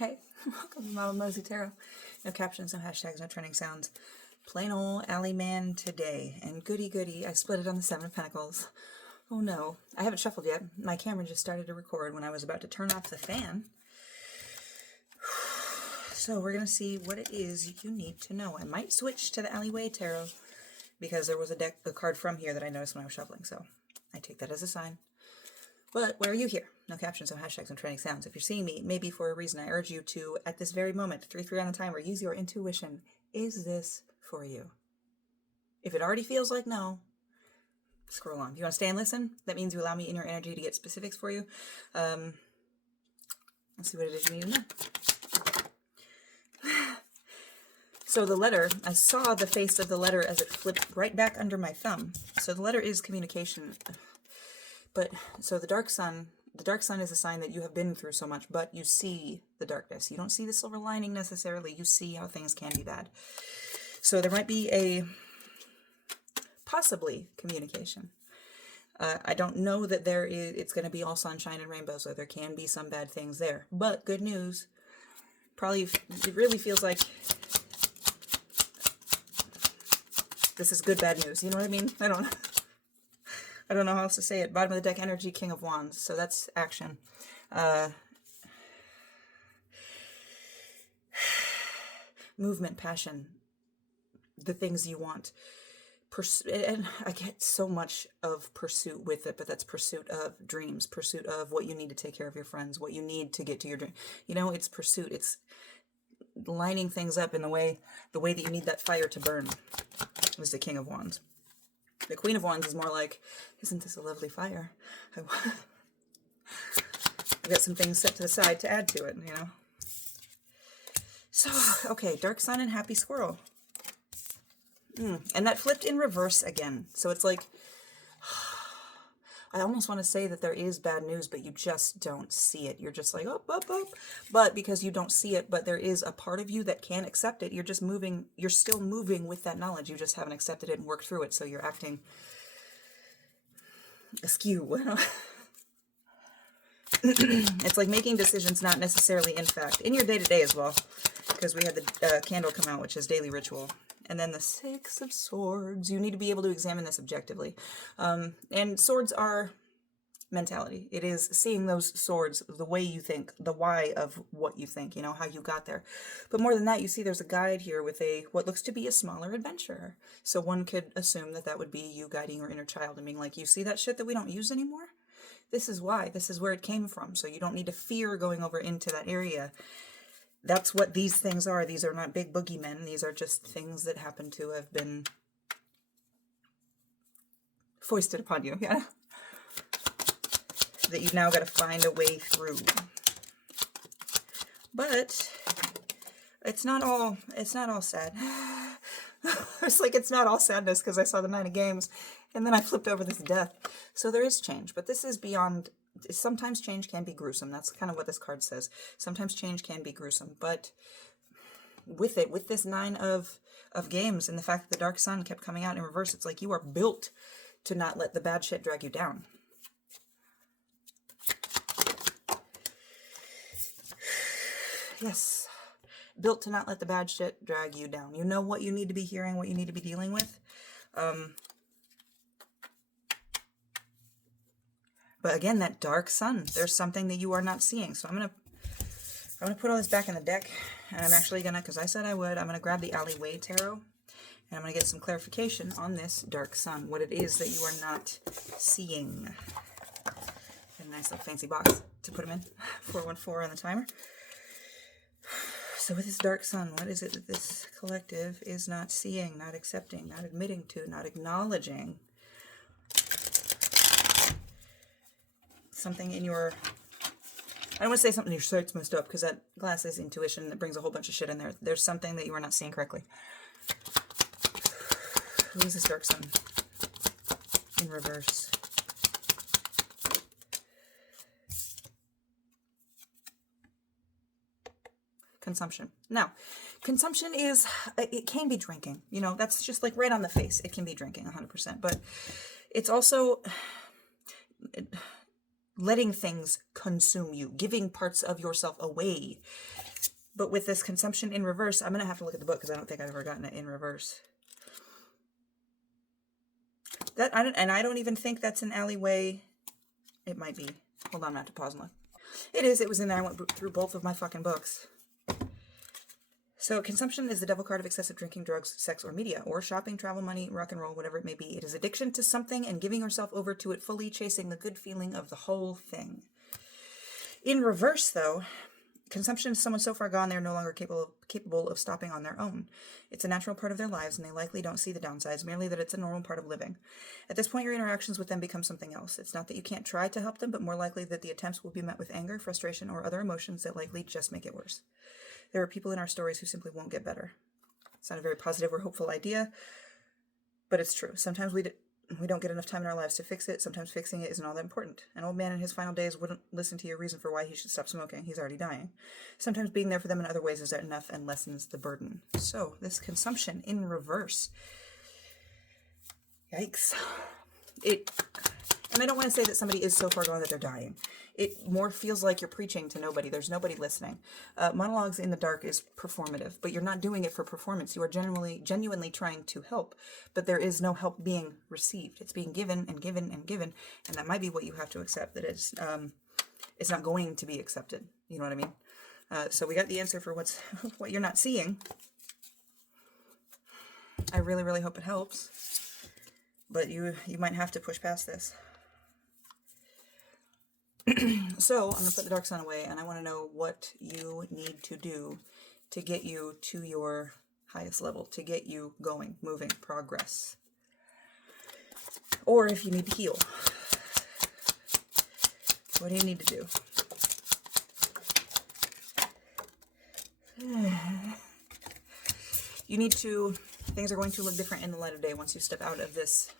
Hey, welcome to Mama Mosey Tarot. No captions, no hashtags, no trending sounds. Plain old alley man today. And goody, I split it on the Seven of Pentacles. Oh no, I haven't shuffled yet. My camera just started to record when I was about to turn off the fan. So we're going to see what it is you need to know. I might switch to the Alleyway Tarot because there was a card from here that I noticed when I was shuffling. So I take that as a sign. But where are you here? No captions, no hashtags, no trending sounds. If you're seeing me, maybe for a reason, I urge you to, at this very moment, 3-3 on the timer, use your intuition. Is this for you? If it already feels like no, scroll on. If you want to stay and listen, that means you allow me in your energy to get specifics for you. Let's see what it is you need to know. So the letter, I saw the face of the letter as it flipped right back under my thumb. So the letter is communication. But, so the dark sun is a sign that you have been through so much, but you see the darkness. You don't see the silver lining necessarily. You see how things can be bad. So there might be possibly communication. I don't know that it's going to be all sunshine and rainbows, so there can be some bad things there. But good news, probably, it really feels like this is good bad news. You know what I mean? I don't know how else to say it. Bottom of the deck energy, King of Wands. So that's action. Movement, passion, the things you want. And I get so much of pursuit with it, but that's pursuit of dreams, pursuit of what you need to take care of your friends, what you need to get to your dream. You know, it's pursuit. It's lining things up in the way that you need that fire to burn. Was the King of Wands. The Queen of Wands is more like, isn't this a lovely fire? I got some things set to the side to add to it, you know. So, okay, Dark Sun and Happy Squirrel. And that flipped in reverse again. So it's like, I almost want to say that there is bad news, but you just don't see it. You're just like, oh. But because you don't see it, but there is a part of you that can accept it, you're just moving, you're still moving with that knowledge. You just haven't accepted it and worked through it. So you're acting askew. It's like making decisions not necessarily in fact, in your day-to-day as well. Because we had the candle come out, which is daily ritual. And then the Six of Swords. You need to be able to examine this objectively. And swords are mentality. It is seeing those swords, the way you think, the why of what you think, you know, how you got there. But more than that, you see there's a guide here with what looks to be a smaller adventure. So one could assume that would be you guiding your inner child and being like, you see that shit that we don't use anymore? This is why. This is where it came from. So you don't need to fear going over into that area. That's what these things are. These are not big boogeymen. These are just things that happen to have been foisted upon you, yeah? That you've now got to find a way through. But it's not all sad. It's like it's not all sadness because I saw the Nine of Games and then I flipped over this death. So there is change, but this is beyond. Sometimes change can be gruesome. That's kind of what this card says. Sometimes change can be gruesome, but with this Nine of Games and the fact that the Dark Sun kept coming out in reverse, it's like you are built to not let the bad shit drag you down. Yes. Built to not let the bad shit drag you down. You know what you need to be hearing, what you need to be dealing with. But again, that Dark Sun, there's something that you are not seeing. So I'm gonna put all this back in the deck, and I'm actually gonna, because I said I would, I'm gonna grab the Alleyway Tarot, and I'm gonna get some clarification on this Dark Sun, what it is that you are not seeing. Get a nice little fancy box to put them in. 414 on the timer. So with this Dark Sun, what is it that this collective is not seeing, not accepting, not admitting to, not acknowledging? Something in your, I don't want to say something in your sight's messed up because that glass is intuition that brings a whole bunch of shit in there. There's something that you are not seeing correctly. Who is this Dark Sun in reverse? Consumption. Now, consumption is, it can be drinking. You know, that's just like right on the face. It can be drinking 100%. But it's also, letting things consume you, giving parts of yourself away. But with this consumption in reverse, I'm going to have to look at the book because I don't think I've ever gotten it in reverse. I don't even think that's an alleyway. It might be. Hold on, I'm going to have to pause and look. It is. It was in there. I went through both of my fucking books. So consumption is the devil card of excessive drinking, drugs, sex, or media, or shopping, travel, money, rock and roll, whatever it may be. It is addiction to something and giving yourself over to it fully, chasing the good feeling of the whole thing. In reverse, though, consumption is someone so far gone they're no longer capable of stopping on their own. It's a natural part of their lives, and they likely don't see the downsides, merely that it's a normal part of living. At this point, your interactions with them become something else. It's not that you can't try to help them, but more likely that the attempts will be met with anger, frustration, or other emotions that likely just make it worse. There are people in our stories who simply won't get better. It's not a very positive or hopeful idea, but it's true. Sometimes we don't get enough time in our lives to fix it. Sometimes fixing it isn't all that important. An old man in his final days wouldn't listen to your reason for why he should stop smoking. He's already dying. Sometimes being there for them in other ways is enough and lessens the burden. So, this consumption in reverse. Yikes. And I don't want to say that somebody is so far gone that they're dying. It more feels like you're preaching to nobody. There's nobody listening. Monologues in the dark is performative, but you're not doing it for performance. You are genuinely trying to help, but there is no help being received. It's being given and given and given, and that might be what you have to accept, that it's not going to be accepted. You know what I mean? So we got the answer for what you're not seeing. I really, really hope it helps, but you might have to push past this. So I'm going to put the dark sun away, and I want to know what you need to do to get you to your highest level, to get you going, moving, progress. Or if you need to heal. What do you need to do? Things are going to look different in the light of day once you step out of this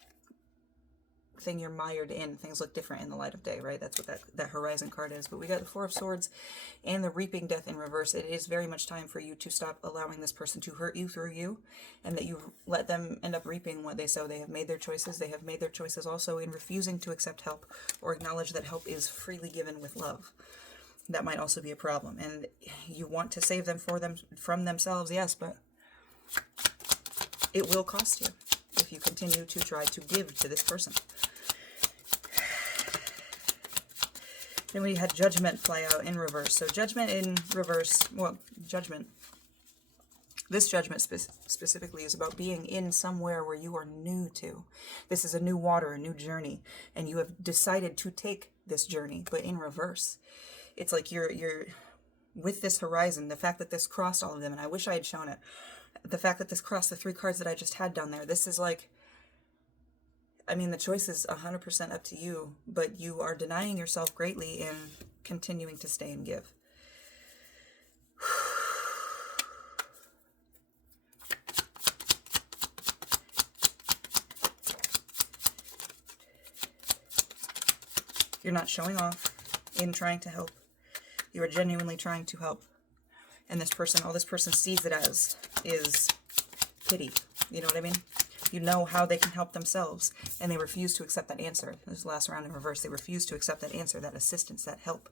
thing you're mired in. Things look different in the light of day, right? That's what that Horizon card is. But we got the Four of Swords and the Reaping Death in reverse. It is very much time for you to stop allowing this person to hurt you through you, and that you let them end up reaping what they sow. They have made their choices. They have made their choices also in refusing to accept help or acknowledge that help is freely given with love. That might also be a problem. And you want to save them from themselves, yes, but it will cost you if you continue to try to give to this person. Then we had Judgment fly out in reverse. So Judgment in reverse, Judgment. This Judgment specifically is about being in somewhere where you are new to. This is a new water, a new journey, and you have decided to take this journey, but in reverse. It's like you're with this horizon, the fact that this crossed all of them, and I wish I had shown it. The fact that this crossed the 3 cards that I just had down there, this is like, I mean, the choice is 100% up to you, but you are denying yourself greatly in continuing to stay and give. You're not showing off in trying to help. You are genuinely trying to help. And this person, all this person sees it as is pity. You know what I mean? You know how they can help themselves, and they refuse to accept that answer. This last round in reverse, they refuse to accept that answer, that assistance, that help.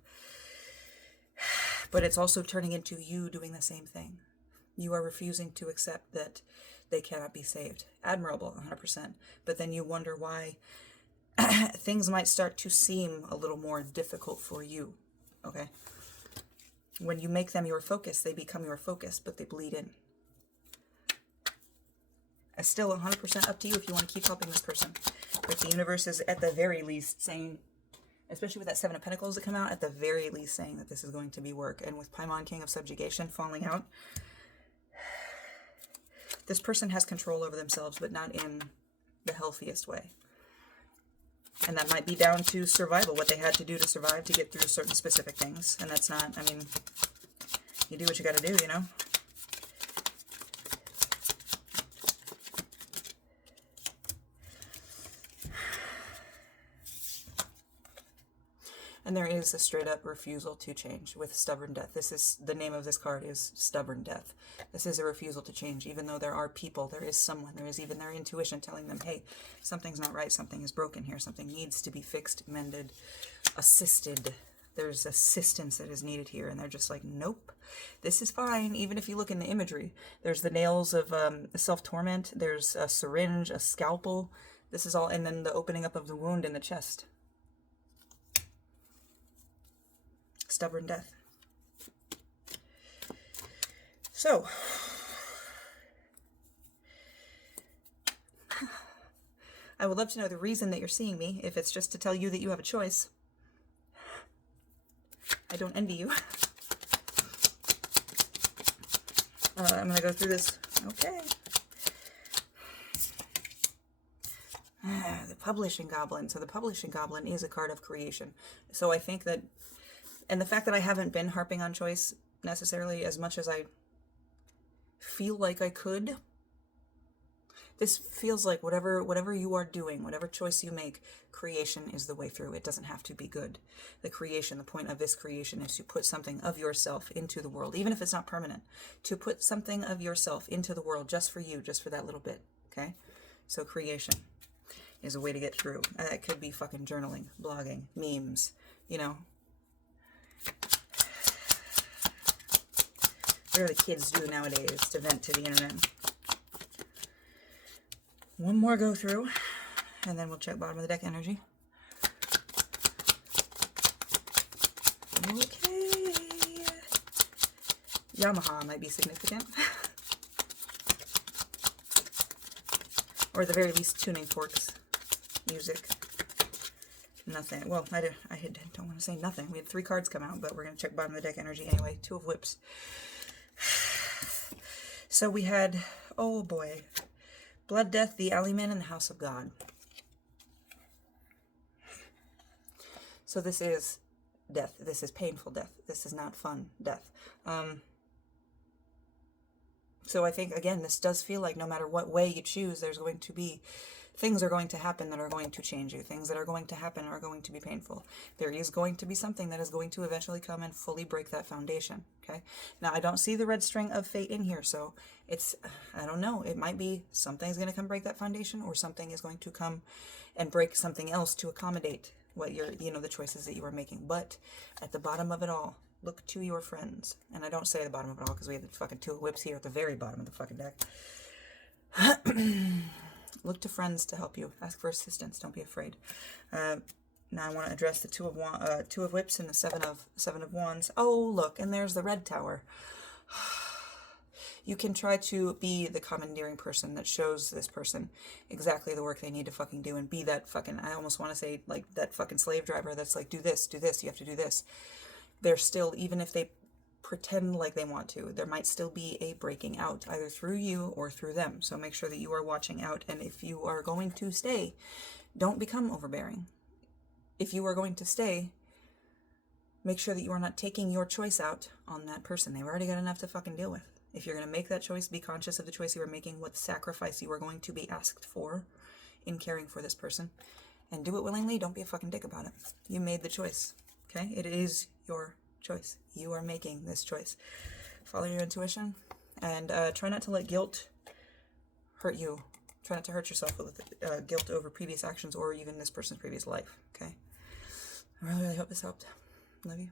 But it's also turning into you doing the same thing. You are refusing to accept that they cannot be saved. Admirable, 100%. But then you wonder why things might start to seem a little more difficult for you. Okay? When you make them your focus, they become your focus, but they bleed in. It's still 100% up to you if you want to keep helping this person. But the universe is at the very least saying, especially with that 7 of Pentacles that come out, at the very least saying that this is going to be work. And with Paimon, King of Subjugation, falling out, this person has control over themselves, but not in the healthiest way. And that might be down to survival, what they had to do to survive to get through certain specific things. And that's not, I mean, you do what you got to do, you know? And there is a straight up refusal to change with stubborn death. This is the name of this card is stubborn death. This is a refusal to change. Even though there are people, there is someone, there is even their intuition telling them, hey, something's not right, something is broken here, something needs to be fixed, mended, assisted. There's assistance that is needed here, and they're just like, nope, this is fine. Even if you look in the imagery, there's the nails of self-torment, there's a syringe, a scalpel, this is all, and then the opening up of the wound in the chest. Stubborn death. So, I would love to know the reason that you're seeing me, if it's just to tell you that you have a choice. I don't envy you. I'm going to go through this. Okay. The Publishing Goblin. So the Publishing Goblin is a card of creation. So I think that, and the fact that I haven't been harping on choice necessarily as much as I feel like I could, this feels like whatever you are doing, whatever choice you make, creation is the way through. It doesn't have to be good. The creation, the point of this creation is to put something of yourself into the world, even if it's not permanent, to put something of yourself into the world just for you, just for that little bit, okay? So creation is a way to get through. That could be fucking journaling, blogging, memes, you know. What do the kids do nowadays to vent to the internet? One more go through, and then we'll check bottom of the deck energy. Okay. Yamaha might be significant. Or at the very least, tuning forks. Music. Nothing. Well, I don't want to say nothing. We had 3 cards come out, but we're going to check bottom of the deck energy anyway. 2 of Whips. So we had, oh boy, Blood, Death, the Alleyman, and the House of God. So this is death. This is painful death. This is not fun death. So I think, again, this does feel like no matter what way you choose, there's going to be, things are going to happen that are going to change you. Things that are going to happen are going to be painful. There is going to be something that is going to eventually come and fully break that foundation, okay? Now, I don't see the red string of fate in here, so it's, I don't know. It might be something's going to come break that foundation, or something is going to come and break something else to accommodate what you're, you know, the choices that you are making. But at the bottom of it all, look to your friends. And I don't say the bottom of it all because we have the fucking 2 of Whips here at the very bottom of the fucking deck. Look to friends to help you. Ask for assistance. Don't be afraid. Now I want to address the 2 of Whips and the 7 of Wands. Oh, look, and there's the red tower. You can try to be the commandeering person that shows this person exactly the work they need to fucking do, and be that fucking, I almost want to say, like, that fucking slave driver that's like, do this, you have to do this. They're still, even if they pretend like they want to, there might still be a breaking out, either through you or through them. So make sure that you are watching out, and if you are going to stay, don't become overbearing. If you are going to stay, make sure that you are not taking your choice out on that person. They've already got enough to fucking deal with. If you're going to make that choice, be conscious of the choice you are making, what sacrifice you are going to be asked for in caring for this person, and do it willingly. Don't be a fucking dick about it. You made the choice, okay? It is your choice. You are making this choice. Follow your intuition, and try not to let guilt hurt you. Try not to hurt yourself with guilt over previous actions or even this person's previous life, okay? I really, really hope this helped. Love you.